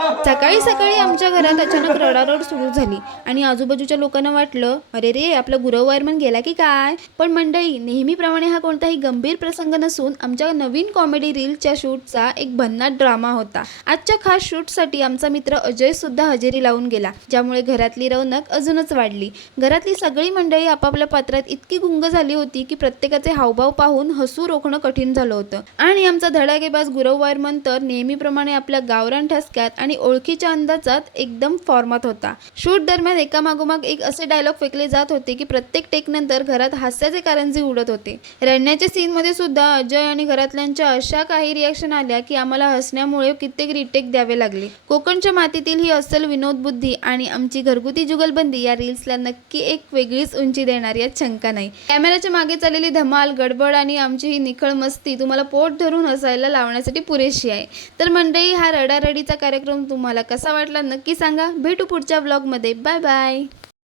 सकाळी सकाळी आमच्या घरात अचानक रडारड सुरू झाली आणि आजूबाजूच्या लोकांना वाटलं, अरे रे, आपला गुरव वायरमन गेला की काय. पण मंडळी, नेहमीप्रमाणे हा कोणताही गंभीर प्रसंग नसून आमच्या नवीन कॉमेडी रीलच्या शूटचा एक भन्नाट ड्रामा होता. आजच्या खास शूटसाठी आमचा मित्र अजय सुद्धा हजेरी लावून गेला, ज्यामुळे घरातली रौनक अजूनच वाढली. घरातली सगळी मंडळी आपापल्या पात्रात इतकी गुंग झाली होती की प्रत्येकाचे हावभाव पाहून हसू रोखणं कठीण झालं होतं. आणि आमचा धडाकेबाज गुरव वायरमन तर नेहमीप्रमाणे आपल्या गावरान ठसक्यात आणि ओळखीच्या अंदाजात एकदम फॉर्मात होता. शूट दरम्यान एकामागोमाग एक असे डायलॉग फेकले जात होते की प्रत्येक टेक नंतर घरात हास्याचे कारंजे उडत होते. रडण्याच्या सीन मध्ये सुद्धा अजय आणि घरातल्यांच्या अशा काही रिॲक्शन आल्या की आम्हाला हसण्यामुळे कित्येक रिटेक द्यावे लागले. कोकणच्या मातीतील ही अस्सल विनोद बुद्धी आणि आमची घरगुती जुगलबंदी या रील्सला नक्की एक वेगळीच उंची देणार यात शंका नाही. कॅमेऱ्याच्या मागे चाललेली धमाल, गडबड आणि आमची ही निखळ मस्ती तुम्हाला पोट धरून हसायला लावण्यासाठी पुरेशी आहे. तर मंडळी, हा रडारडीचा कार्यक्रम तुम्हाला कसा वाटला नक्की सांगा. भेटू पुढच्या व्लॉगमध्ये. Bye bye.